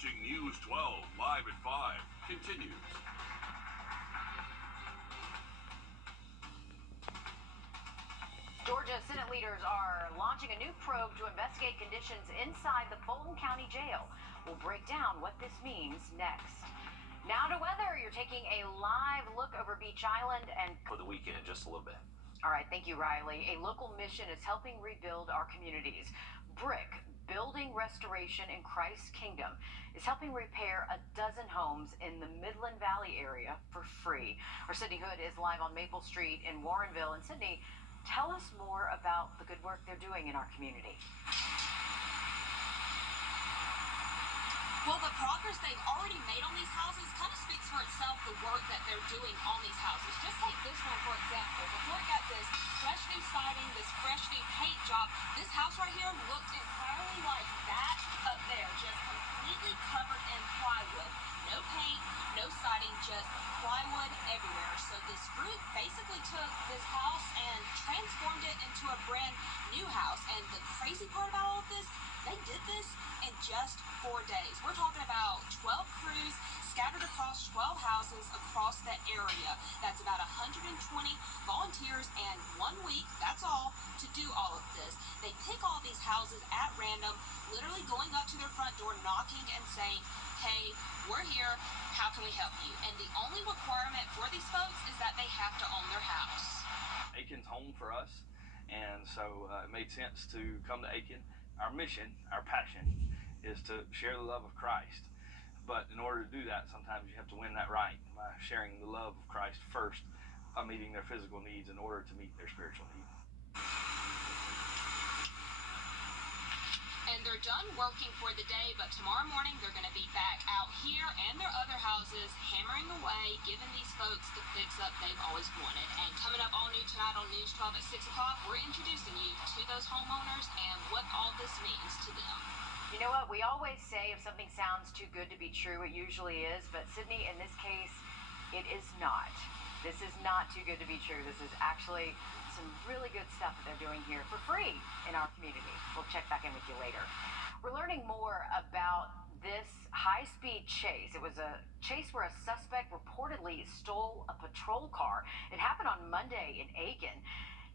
watching News 12 live at 5 continues. Georgia Senate leaders are launching a new probe to investigate conditions inside the Fulton County Jail. We'll break down what this means next. Now to weather. You're taking a live look over Beach Island and for the weekend in just a little bit. All right, thank you, Riley. A local mission is helping rebuild our communities. BRIC, Building Restoration in Christ's Kingdom, is helping repair a dozen homes in the Midland Valley area for free. Our Sydney Hood is live on Maple Street in Warrenville. And Sydney, tell us more about the good work they're doing in our community. Well, the progress they've already made on these houses kind of speaks for itself, the work that they're doing on these houses. Just take this one, for example. Before it got this fresh new siding, this fresh new paint job, this house right here looked entirely like that up there, just completely covered in plywood. No paint, no siding, just plywood everywhere. So this group basically took this house and transformed it into a brand new house. And the crazy part about all of this, they did this in just 4 days. We're talking about 12 crews scattered across 12 houses across the area. That's about 120 volunteers and 1 week, that's all, to do all of this. They pick all these houses at random, literally going up to their front door, knocking and saying, hey, we're here, how can we help you? And the only requirement for these folks is that they have to own their house. Aiken's home for us, and so it made sense to come to Aiken. Our mission, our passion, is to share the love of Christ. But in order to do that, sometimes you have to win that right by sharing the love of Christ first, by meeting their physical needs in order to meet their spiritual needs. And they're done working for the day, but tomorrow morning they're going to be back out here and their other houses, hammering away, giving these folks the fix-up they've always wanted. And coming up all new tonight on News 12 at 6 o'clock, we're introducing you to those homeowners and what all this means to them. You know what? We always say if something sounds too good to be true, it usually is. But Sydney, in this case, it is not. This is not too good to be true. This is actually some really good stuff that they're doing here for free in our community. We'll check back in with you later. We're learning more about this high-speed chase. It was a chase where a suspect reportedly stole a patrol car. It happened on Monday in Aiken.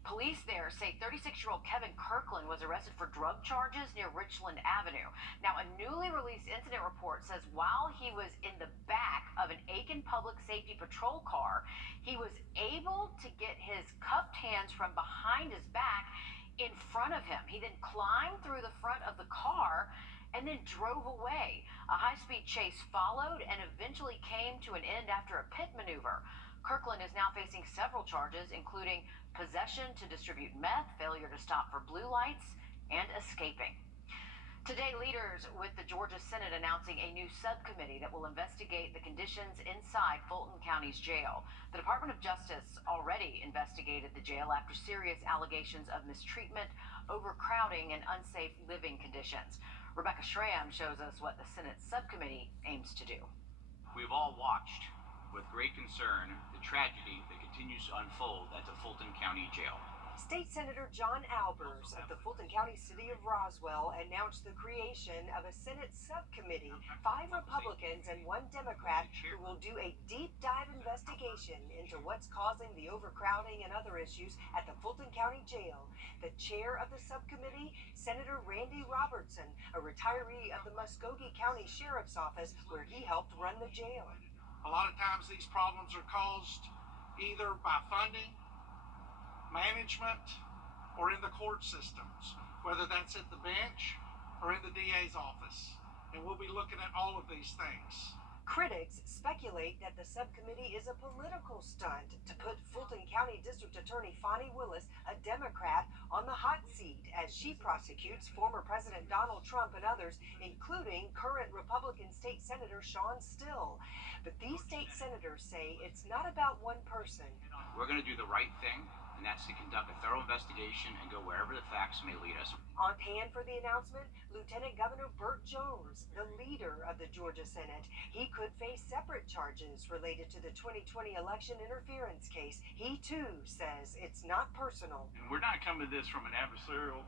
Police there say 36-year-old Kevin Kirkland was arrested for drug charges near Richland Avenue. Now, a newly released incident report says while he was in the back of an Aiken Public Safety Patrol car, he was able to get his cupped hands from behind his back in front of him. He then climbed through the front of the car and then drove away. A high-speed chase followed and eventually came to an end after a pit maneuver. Kirkland is now facing several charges, including possession to distribute meth, failure to stop for blue lights, and escaping. Today, leaders with the Georgia Senate announcing a new subcommittee that will investigate the conditions inside Fulton County's jail. The Department of Justice already investigated the jail after serious allegations of mistreatment, overcrowding, and unsafe living conditions. Rebecca Schramm shows us what the Senate subcommittee aims to do. We've all watched with great concern the tragedy that continues to unfold at the Fulton County Jail. State Senator John Albers of the Fulton County City of Roswell announced the creation of a Senate subcommittee, 5 Republicans and 1 Democrat, who will do a deep dive investigation into what's causing the overcrowding and other issues at the Fulton County Jail. The chair of the subcommittee, Senator Randy Robertson, a retiree of the Muskogee County Sheriff's Office, where he helped run the jail. A lot of times these problems are caused either by funding, management, or in the court systems, whether that's at the bench or in the DA's office. And we'll be looking at all of these things. Critics speculate that the subcommittee is a political stunt to put Fulton County District Attorney Fonnie Willis, a Democrat, on the hot seat as she prosecutes former President Donald Trump and others, including current Republican State Senator Sean Still. But these state senators say it's not about one person. We're going to do the right thing, and that's to conduct a thorough investigation and go wherever the facts may lead us. On hand for the announcement, Lieutenant Governor Burt Jones, the leader of the Georgia Senate. He could face separate charges related to the 2020 election interference case. He, too, says it's not personal. And we're not coming to this from an adversarial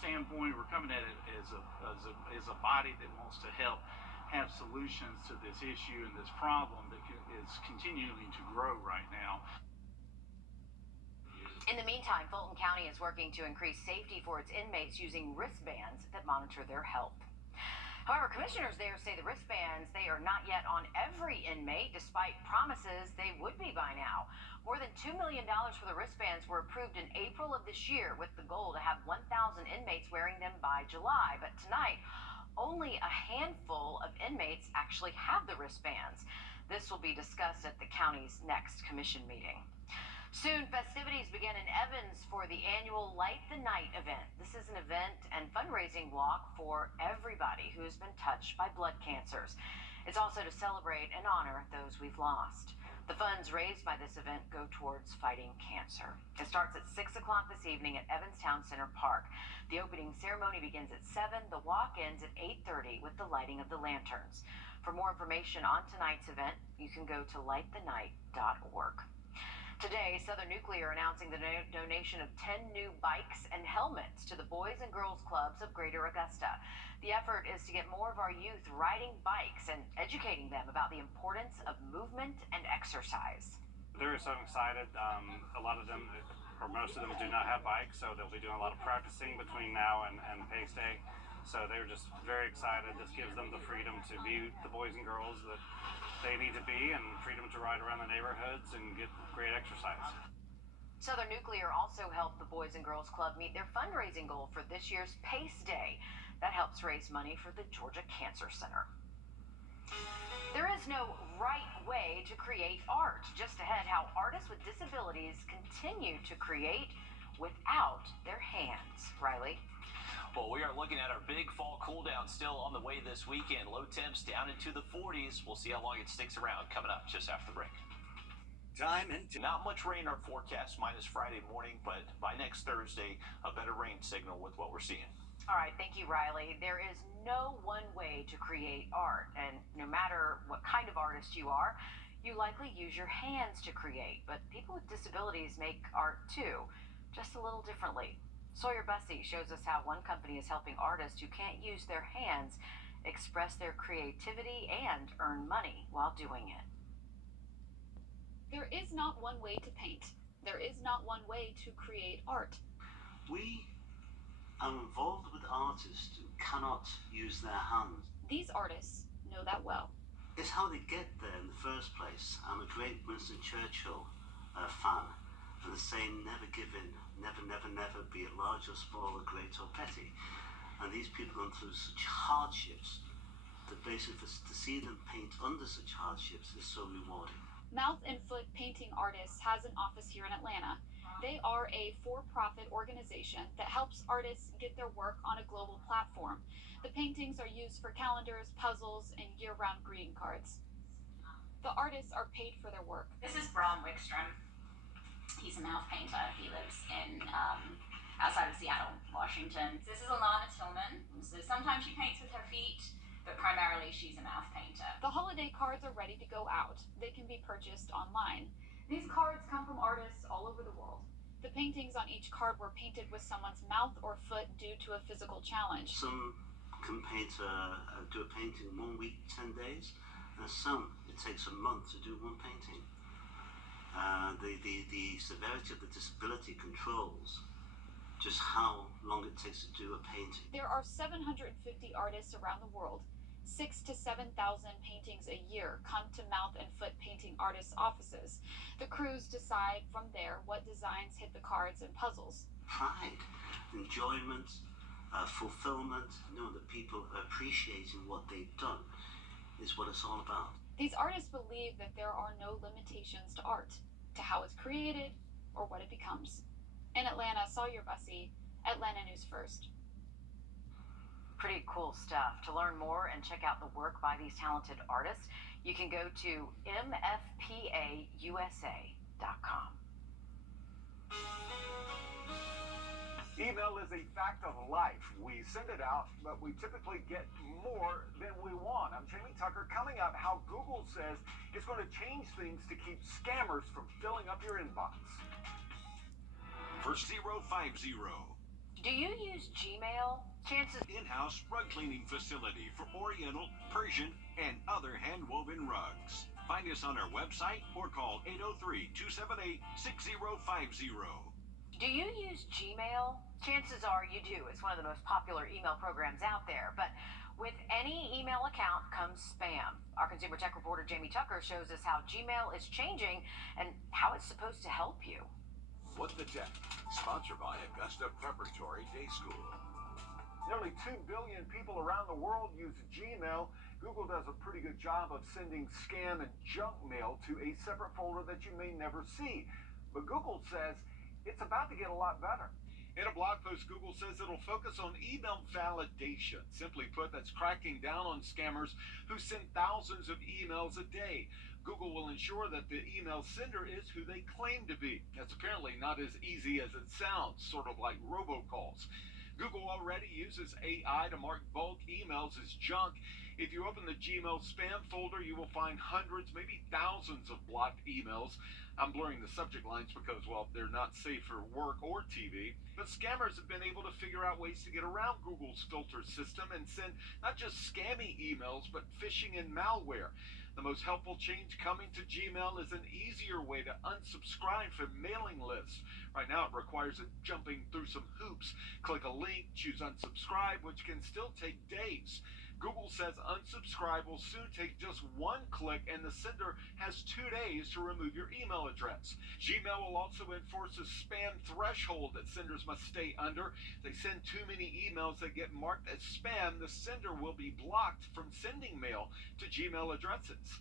standpoint. We're coming at it as a body that wants to help have solutions to this issue and this problem that is continuing to grow right now. In the meantime, Fulton County is working to increase safety for its inmates using wristbands that monitor their health. However, commissioners there say the wristbands, they are not yet on every inmate, despite promises they would be by now. More than $2 million for the wristbands were approved in April of this year, with the goal to have 1,000 inmates wearing them by July. But tonight, only a handful of inmates actually have the wristbands. This will be discussed at the county's next commission meeting. Soon, festivities begin in Evans for the annual Light the Night event. This is an event and fundraising walk for everybody who has been touched by blood cancers. It's also to celebrate and honor those we've lost. The funds raised by this event go towards fighting cancer. It starts at 6 o'clock this evening at Evans Town Center Park. The opening ceremony begins at 7. The walk ends at 8:30 with the lighting of the lanterns. For more information on tonight's event, you can go to lightthenight.org. Today, Southern Nuclear announcing the donation of 10 new bikes and helmets to the Boys and Girls Clubs of Greater Augusta. The effort is to get more of our youth riding bikes and educating them about the importance of movement and exercise. They're so excited. A lot of them, or most of them, do not have bikes, so they'll be doing a lot of practicing between now and Pace Day. So they're just very excited. This gives them the freedom to be the boys and girls that they need to be, and freedom to ride around the neighborhoods and get great exercise. Southern Nuclear also helped the Boys and Girls Club meet their fundraising goal for this year's Pace Day. That helps raise money for the Georgia Cancer Center. There is no right way to create art. Just ahead, how artists with disabilities continue to create without their hands. Riley? Well, we are looking at our big fall cool down still on the way this weekend. Low temps down into the 40s. We'll see how long it sticks around coming up just after the break. Not much rain in our forecast, minus Friday morning, but by next Thursday, a better rain signal with what we're seeing. All right, thank you, Riley. There is no one way to create art, and no matter what kind of artist you are, you likely use your hands to create. But people with disabilities make art too, just a little differently. Sawyer Bussey shows us how one company is helping artists who can't use their hands express their creativity and earn money while doing it. There is not one way to paint. There is not one way to create art. We are involved with artists who cannot use their hands. These artists know that well. It's how they get there in the first place. I'm a great Winston Churchill fan, and the saying, never give in, never, never, never, be it large or small, or great or petty. And these people gone through such hardships that basically to see them paint under such hardships is so rewarding. Mouth and Foot Painting Artists has an office here in Atlanta. They are a for-profit organization that helps artists get their work on a global platform. The paintings are used for calendars, puzzles, and year-round greeting cards. The artists are paid for their work. This is Braun Wickstrom. He's a mouth painter. He lives in outside of Seattle, Washington. This is Alana Tillman. So sometimes she paints with her feet, but primarily she's a mouth painter. The holiday cards are ready to go out. They can be purchased online. These cards come from artists all over the world. The paintings on each card were painted with someone's mouth or foot due to a physical challenge. Some can paint do a painting in 1 week, 10 days, and some it takes a month to do one painting. The severity of the disability controls just how long it takes to do a painting. There are 750 artists around the world. 6,000 to 7,000 paintings a year come to Mouth and Foot Painting Artists' offices. The crews decide from there what designs hit the cards and puzzles. Pride, enjoyment, fulfillment, knowing that people are appreciating what they've done is what it's all about. These artists believe that there are no limitations to art, to how it's created, or what it becomes. In Atlanta, Sawyer Bussey, Atlanta News First. Pretty cool stuff. To learn more and check out the work by these talented artists, you can go to mfpausa.com. Email is a fact of life. We send it out, but we typically get more than we want. I'm Jamie Tucker. Coming up, how Google says it's going to change things to keep scammers from filling up your inbox. For 050. Do you use Gmail chances in-house rug cleaning facility for Oriental, Persian, and other hand-woven rugs. Find us on our website or call 803-278-6050. Do you use Gmail? Chances are you do. It's one of the most popular email programs out there. But with any email account comes spam. Our consumer tech reporter Jamie Tucker shows us how Gmail is changing and how it's supposed to help you. What the Tech, sponsored by Augusta Preparatory Day School. Nearly 2 billion people around the world use Gmail. Google does a pretty good job of sending scam and junk mail to a separate folder that you may never see. But Google says it's about to get a lot better. In a blog post, Google says it'll focus on email validation. Simply put, that's cracking down on scammers who send thousands of emails a day. Google will ensure that the email sender is who they claim to be. That's apparently not as easy as it sounds, sort of like robocalls. Google already uses AI to mark bulk emails as junk. If you open the Gmail spam folder, you will find hundreds, maybe thousands of blocked emails. I'm blurring the subject lines because, well, they're not safe for work or TV. But scammers have been able to figure out ways to get around Google's filter system and send not just scammy emails, but phishing and malware. The most helpful change coming to Gmail is an easier way to unsubscribe from mailing lists. Right now, it requires jumping through some hoops. Click a link, choose unsubscribe, which can still take days. Google says unsubscribe will soon take just one click, and the sender has 2 days to remove your email address. Gmail will also enforce a spam threshold that senders must stay under. If they send too many emails that get marked as spam, the sender will be blocked from sending mail to Gmail addresses.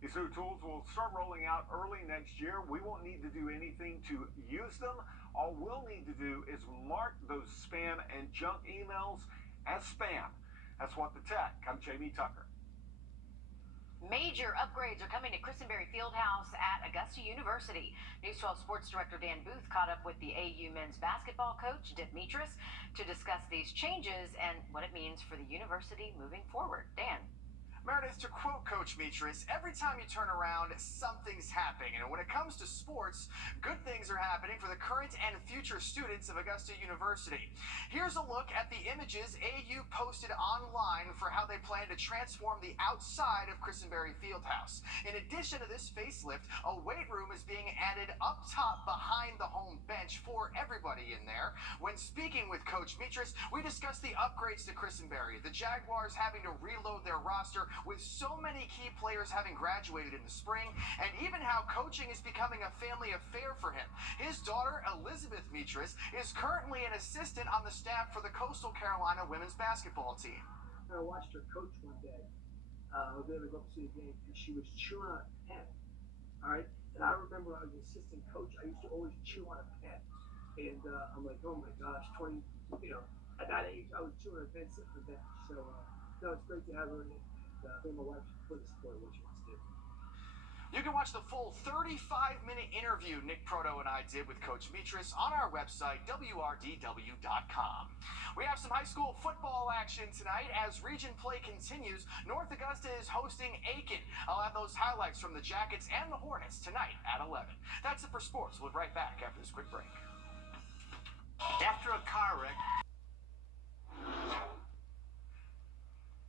These new tools will start rolling out early next year. We won't need to do anything to use them. All we'll need to do is mark those spam and junk emails as spam. That's What the Tech. I'm Jamie Tucker. Major upgrades are coming to Christenberry Fieldhouse at Augusta University. News 12 Sports Director Dan Booth caught up with the AU men's basketball coach, Mitris, to discuss these changes and what it means for the university moving forward. Dan. Meredith, to quote Coach Mitris, every time you turn around, something's happening. And when it comes to sports, good things are happening for the current and future students of Augusta University. Here's a look at the images AU posted online for how they plan to transform the outside of Christenberry Fieldhouse. In addition to this facelift, a weight room is being added up top behind the home bench for everybody in there. When speaking with Coach Mitris, we discussed the upgrades to Christenberry, the Jaguars having to reload their roster with so many key players having graduated in the spring, and even how coaching is becoming a family affair for him. His daughter, Elizabeth Mitris, is currently an assistant on the staff for the Coastal Carolina women's basketball team. I watched her coach one day. I was able to go up to see the game, and she was chewing on a pen. All right? And I remember when I was an assistant coach, I used to always chew on a pen. And I'm like, oh my gosh, at that age, I was chewing on a pen sitting on the bench. So, no, it's great to have her in it. My wife put a support what she wants to do. You can watch the full 35-minute interview Nick Proto and I did with Coach Mitris on our website, wrdw.com. We have some high school football action tonight as region play continues. North Augusta is hosting Aiken. I'll have those highlights from the Jackets and the Hornets tonight at 11. That's it for sports. We'll be right back after this quick break. After a car wreck.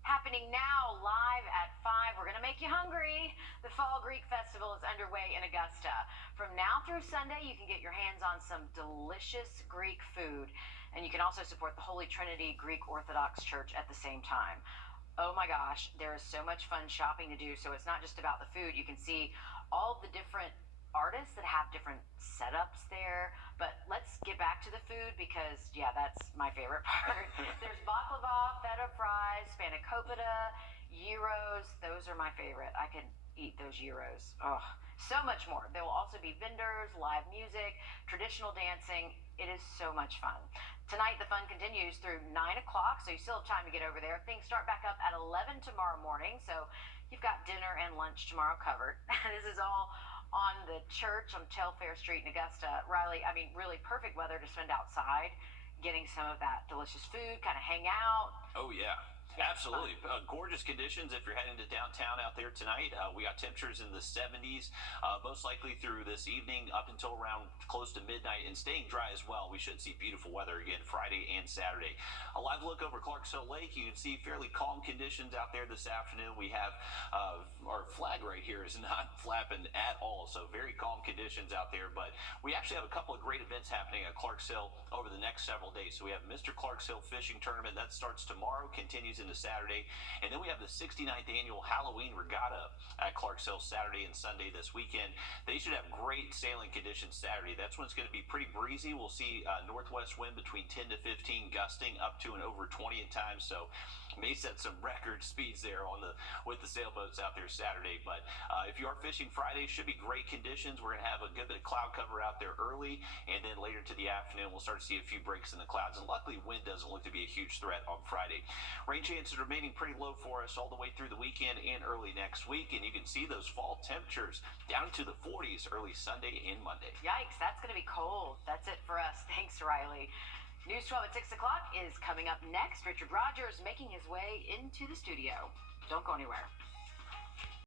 Happening now, live at 5. We're going to make you hungry. The Fall Greek Festival is underway in Augusta. From now through Sunday, you can get your hands on some delicious Greek food. And you can also support the Holy Trinity Greek Orthodox Church at the same time. Oh my gosh, there is so much fun shopping to do. So it's not just about the food. You can see all the different artists that have different setups there. But let's get back to the food because, yeah, that's my favorite part. There's baklava, feta fries, spanakopita, gyros. Those are my favorite. I could eat those gyros. Oh, so much more. There will also be vendors, live music, traditional dancing. It is so much fun. Tonight, the fun continues through 9 o'clock, so you still have time to get over there. Things start back up at 11 tomorrow morning, so you've got dinner and lunch tomorrow covered. This is all on the church on Telfair Street in Augusta. Riley, I mean, really perfect weather to spend outside, getting some of that delicious food, kind of hang out. Oh, yeah. Absolutely. Gorgeous conditions if you're heading to downtown out there tonight. We got temperatures in the 70s, most likely through this evening up until around close to midnight, and staying dry as well. We should see beautiful weather again Friday and and Saturday. A live look over Clarksville Lake. You can see fairly calm conditions out there this afternoon. We have our flag right here is not flapping at all, so very calm conditions out there. But we actually have a couple of great events happening at Clarksville over the next several days. So we have Mr. Clarksville Fishing Tournament that starts tomorrow, continues into Saturday, and then we have the 69th annual Halloween Regatta at Clarksville Saturday and Sunday this weekend. They should have great sailing conditions Saturday. That's when it's going to be pretty breezy. We'll see northwest wind between 10 to 15, gusting up to and over 20 at times. So may set some record speeds there with the sailboats out there Saturday. But if you are fishing Friday, should be great conditions. We're going to have a good bit of cloud cover out there early, and then later to the afternoon we'll start to see a few breaks in the clouds. And luckily wind doesn't look to be a huge threat on Friday. Rain chances remaining pretty low for us all the way through the weekend and early next week, and you can see those fall temperatures down to the 40s early Sunday and Monday. Yikes, that's going to be cold. That's it for us. Thanks, Riley. News 12 at 6 o'clock is coming up next. Richard Rogers making his way into the studio. Don't go anywhere.